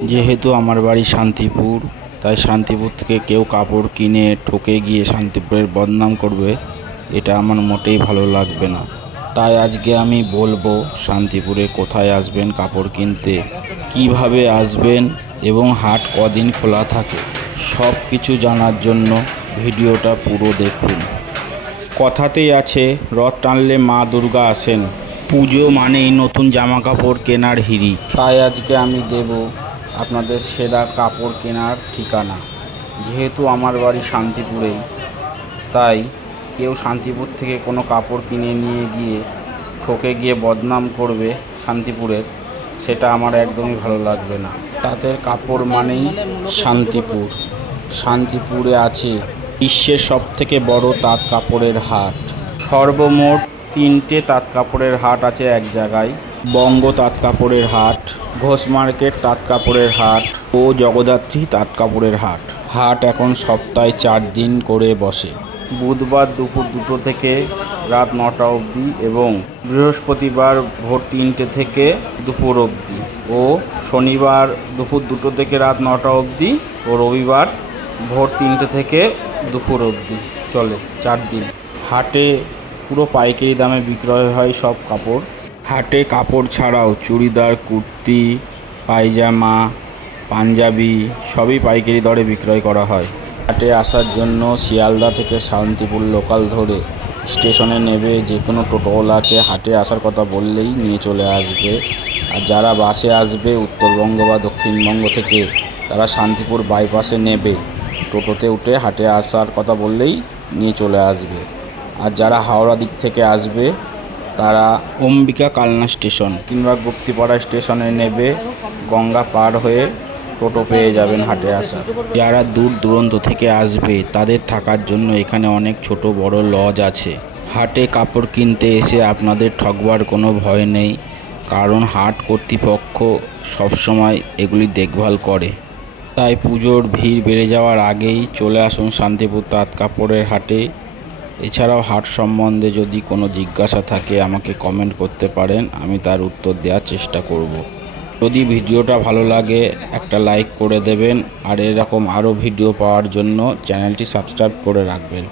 যেহেতু আমার বাড়ি শান্তিপুর, তাই শান্তিপুর থেকে কেউ কাপড় কিনে ঠকে গিয়ে শান্তিপুরের বদনাম করবে, এটা আমার মোটেই ভালো লাগবে না। তাই আজকে আমি বলবো শান্তিপুরে কোথায় আসবেন কাপড় কিনতে, কিভাবে আসবেন এবং হাট কদিন খোলা থাকে, সব কিছু জানার জন্য ভিডিওটা পুরো দেখুন। কথাতেই আছে, রথ টানলে মা দুর্গা আসেন। পুজো মানেই নতুন জামা কাপড় কেনার হিড়িক। তাই আজকে আমি দেব আপনাদের সেরা কাপড় কেনার ঠিকানা। যেহেতু আমার বাড়ি শান্তিপুরেই, তাই কেউ শান্তিপুর থেকে কোনো কাপড় কিনে নিয়ে গিয়ে ঠকে গিয়ে বদনাম করবে শান্তিপুরের, সেটা আমার একদমই ভালো লাগবে না। তাঁতের কাপড় মানেই শান্তিপুর। শান্তিপুরে আছে বিশ্বের সবথেকে বড় তাঁত কাপড়ের হাট। সর্বমোট 3টে তাঁত কাপড়ের হাট আছে এক জায়গায়: বঙ্গ তাঁত কাপড়ের হাট, ঘোষ মার্কেট তাঁত কাপড়ের হাট ও জগদ্ধাত্রী তাঁত কাপড়ের হাট। হাট এখন সপ্তাহে 4 দিন করে বসে। বুধবার দুপুর 2টো থেকে রাত 9টা অবধি এবং বৃহস্পতিবার ভোর 3টে থেকে দুপুর অবধি ও শনিবার দুপুর 2টো থেকে রাত 9টা অবধি ও রবিবার ভোর 3টে থেকে দুপুর অবধি চলে, 4 দিন। হাটে পুরো পাইকারি দামে বিক্রয় হয় সব কাপড়। হাটে কাপড় ছাড়াও চুড়িদার, কুর্তি, পায়জামা, পাঞ্জাবি সবই পাইকারি দরে বিক্রয় করা হয়। হাটে আসার জন্য শিয়ালদা থেকে শান্তিপুর লোকাল ধরে স্টেশনে নেবে যে কোনো টোটোওয়ালাকে হাটে আসার কথা বললেই নিয়ে চলে আসবে। আর যারা বাসে আসবে উত্তরবঙ্গ বা দক্ষিণবঙ্গ থেকে, তারা শান্তিপুর বাইপাসে নেবে, টোটোতে উঠে হাটে আসার কথা বললেই নিয়ে চলে আসবে। আর যারা হাওড়া দিক থেকে আসবে, তারা অম্বিকা কালনা স্টেশন কিংবা গুপ্তিপাড়া স্টেশনে নেবে, গঙ্গা পার হয়ে টোটো পেয়ে যাবেন হাটে আসার। যারা দূর দূরান্ত থেকে আসবে তাদের থাকার জন্য এখানে অনেক ছোট বড় লজ আছে। হাটে কাপড় কিনতে এসে আপনাদের ঠকবার কোনো ভয় নেই, কারণ হাট কর্তৃপক্ষ সবসময় এগুলি দেখভাল করে। তাই পুজোর ভিড় বেড়ে যাওয়ার আগেই চলে আসুন শান্তিপুর তাঁত কাপড়ের হাটে। এছাড়াও হাট সম্বন্ধে যদি কোনো জিজ্ঞাসা থাকে আমাকে কমেন্ট করতে পারেন, আমি তার উত্তর দেওয়ার চেষ্টা করব। যদি ভিডিওটা ভালো লাগে একটা লাইক করে দেবেন, আর এরকম আরও ভিডিও পাওয়ার জন্য চ্যানেলটি সাবস্ক্রাইব করে রাখবেন।